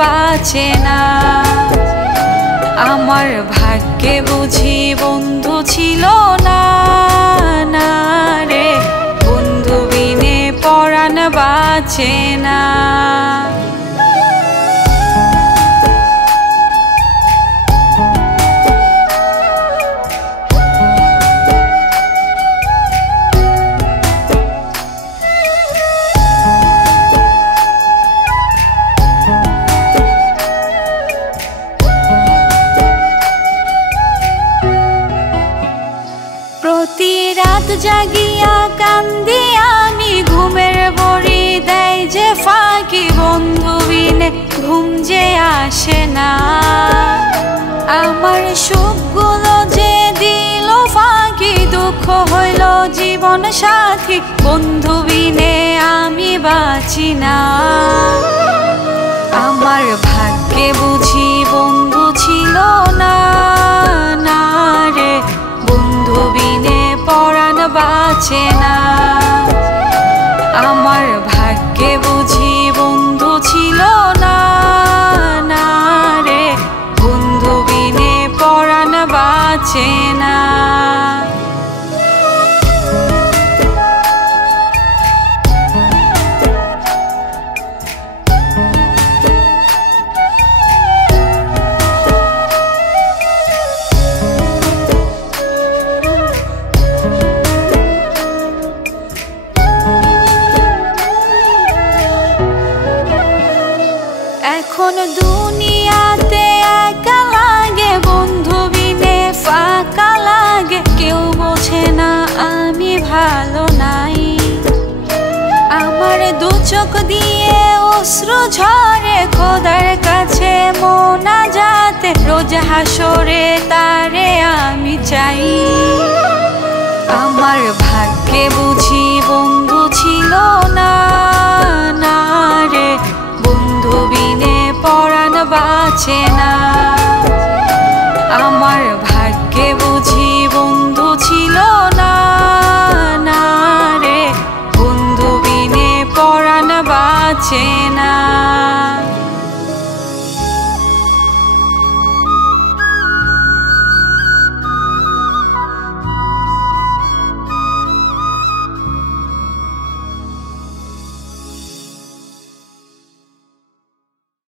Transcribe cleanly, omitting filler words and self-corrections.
বাঁচে না। আমার ভাগ্যে বুঝি বন্ধু ছিল না, না রে বন্ধু বিনে পরাণ বাঁচে না। প্রতি রাত জাগিয়া কান্দি আমি, ঘুমের বড়ি দেয় যে ফাঁকি, বন্ধু বিনে ঘুম যে আসে না। আমার সুখগুলো যে দিল ফাঁকি, দুঃখ হইল জীবন সাথী, বন্ধু বিনে আমি বাঁচি না। আমার ভাগ্যে বুঝি বন্ধু ছিল না, না রে বন্ধু বিনে পরাণ বাঁচে না। আমার ভাগ্যে বুঝি বন্ধু ছিল না, না রে বন্ধু বিনে পরাণ বাঁচে না। এখন দুনিয়াতে একা লাগে, বন্ধু বিনে ফাঁকা লাগে, কেউ বোঝে না আমি ভালো নাই। আমার দু চোখ দিয়ে অশ্রু ঝরে, খোদার কাছে মোনাজাতে, রোজ হাসরে তারে আমি চাই। আমার ভাগ্যে বুঝি বন্ধু